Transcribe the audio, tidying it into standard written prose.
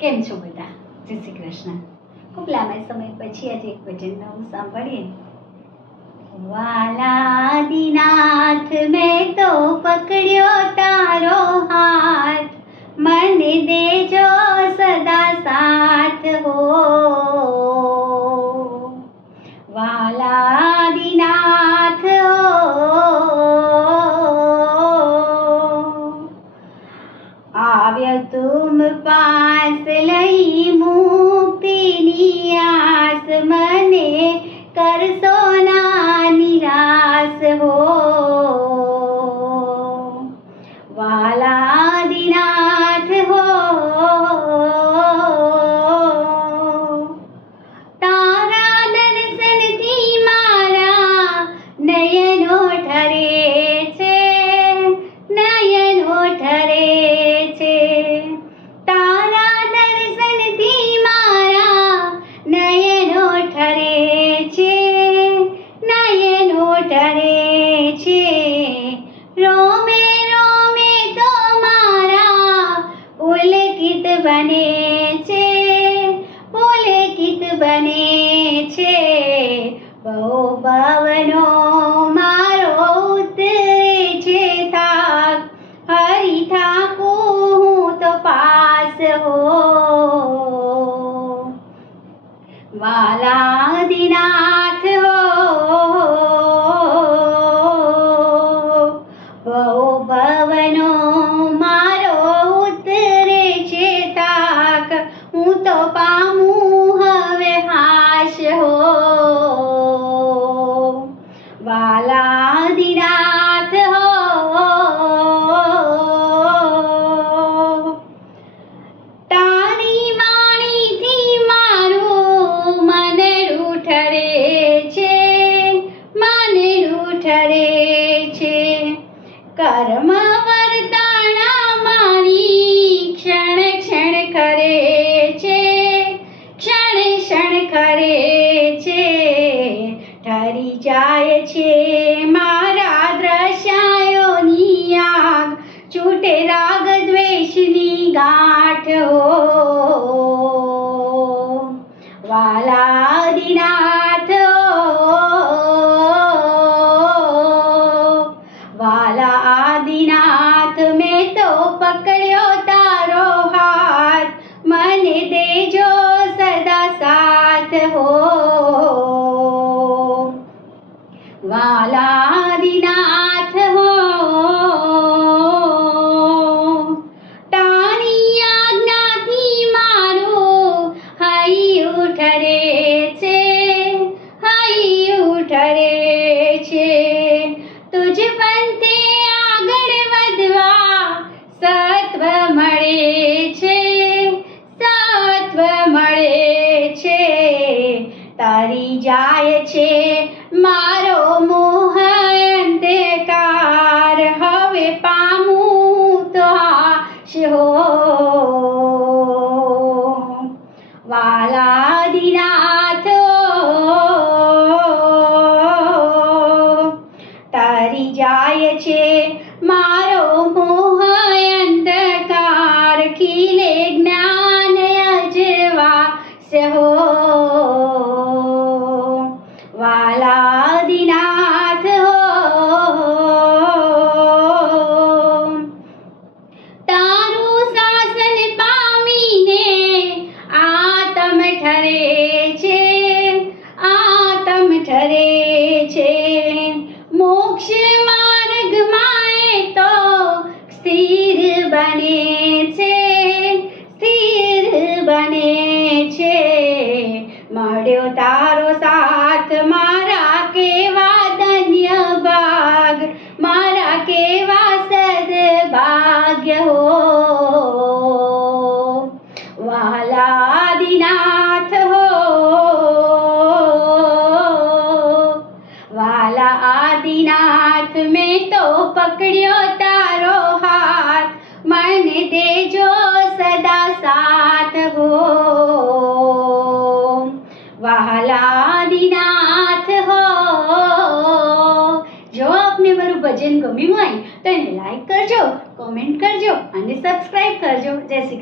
કેમ છો બધા? જય શ્રી કૃષ્ણ. ખૂબ લાંબા સમય પછી આજે એક ભજન નવું સાંભળીએ. વાલા દીનાથ મેં તો પકડ્યો તારો હાથ, મને દેજો સદા સાથ હો. વાલા દીનાથ આવ્યો તુમ પાસ લઈ મુક્તિની આસ, મને કરશો ના નિરાશ હો. વાલા દીનાથ હો, તારા દર્શનથી મારા નયનો ઠરે છે, નયનો ઠરે છે. તારા દર્શનથી મારા નયનો ઠરે છે, નયનો ઠરે છે. રોમે રોમે તો મારા પુલકિત બને છે, પુલકિત બને છે. બહુ ભવનો મારો ઉતરે છે થાક, હરી ઠાકુર હું તો પાસ હો. વાલા દીનાથ હો, બહુ ભવનો મારો ઉતરે છે થાક, હું તો પામું હવે હાશ હો. વાલા દીનાથ હો, તારી વાણીથી મારું મનડું ઠરે છે, મનડું ઠરે છે. કર્મ વર્તાણા મારી ક્ષણ ક્ષણ કરે છે, ક્ષણ ક્ષણ કરે છે. ઠરી જાય છે મારા દ્રશ્યાયોની આગ, છૂટે રાગ દ્વેષની ગાંઠ હો. વાલા દીનાથ હો, વાલા આદિનાથ મેં તો પકડ્યો તારો હાથ, મને દેજો સદા સાથ હો. વાલા આદિનાથ હો, તારી આજ્ઞાથી મારું હૈયું ઠરે છે, હૈયું ઠરે છે. તુજ પંથે આગળ વધવા સત્વ મળે છે, સત્વ મળે છે. તારી જાય છે મારો મોહ અંધકાર, હવે પામું તો હાશ હો. વાલા દીનાથ હો, તારી જાય છે મારો મોહ અંધકાર, ખીલે જ્ઞાન અજવાસ હો. વાલા દીનાથ હો, તારું શાસન પામીને આતમ ઠરે છે, આતમ ઠરે છે. મોક્ષ માર્ગમાં એ તો સ્થિર બને છે, સ્થિર બને છે. મળ્યો તારો સાથ મારા કેવા ધન્ય ભાગ, મારા કેવા સદભાગ્ય હો. વાલા આદિનાથ હો, વાલા આદિનાથ મેં તો પકડ્યો તારો હાથ, મને દેજો સદા સાથ હો. વાલા આદિનાથ હો. જો આપને મારું ભજન ગમ્યું હોય તો એને લાઈક કરજો, કોમેન્ટ કરજો અને સબસ્ક્રાઇબ કરજો. જય શ્રી કૃષ્ણ.